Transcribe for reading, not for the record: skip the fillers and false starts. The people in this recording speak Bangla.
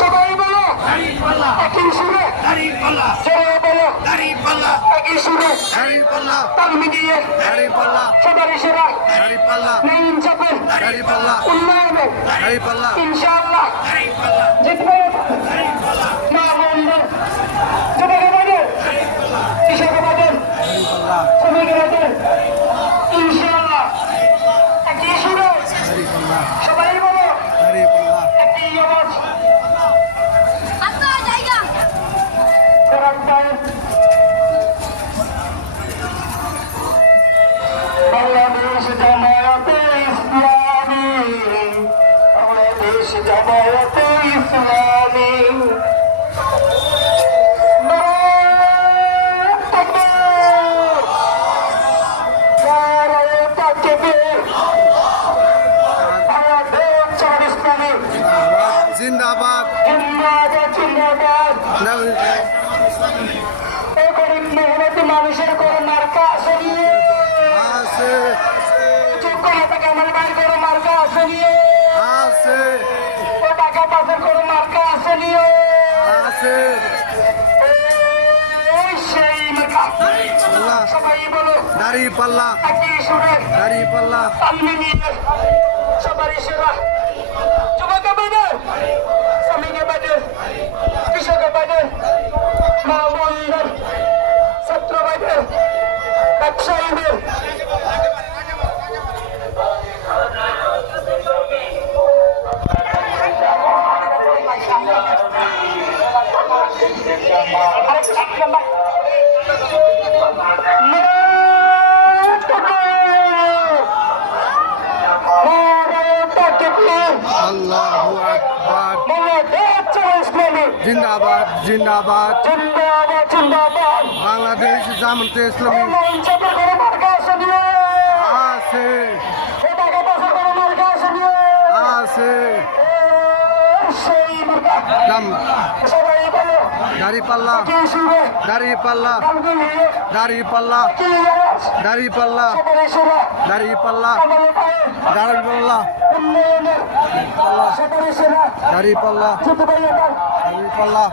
সবাই বলো একই সুরে জোরে বলো একই সুরে তালমি দিয়ে সবারই সেরা নীল চাপে উন্নয়নে ইনশাআল্লাহ জিতবে মা বন্ধু যুবকের বাজার কৃষকের বাজার শ্রমিকের বাজার ইনশাআল্লাহ একই সুরে সবাই বলো একই আওয়াজ বাংলাদেশ জামায়াতে ইসলামী বাংলাদেশ জামায়াতে ইসলামী জিন্দাবাদ জিন্দাবাদ গরিব মেহনতি মানুষের করে মার্কা আসলিয়ে আছে যোগ্য টাকা আমার বাইর করে মার্কা আসলিয়ে আছে ও টাকা পাচার করে মার্কা আসলিয়ে আছে সেই মার্কা সবাই বলো দাড়ি পাল্লা একই সুরে দাড়ি পাল্লা তালমি নিয়ে সবারই সেরা যুবকের বাজার শ্রমিকের বাজার কৃষকের বাজার মা বোনদের ছাত্র বাজার ব্যবসায়ীদের আল্লাহু আকবার জিন্দাবাদ জিন্দাবাদ জিন্দাবাদ জিন্দাবাদ বাংলাদেশ জামাতে ইসলামী আছে আছে দাড়ি পাল্লা দাড়ি পাল্লা দাড়ি পাল্লা দাড়ি পাল্লা দাড়ি পাল্লা দাড়ি পাল্লা দাড়ি পাল্লা দাড়ি পাল্লা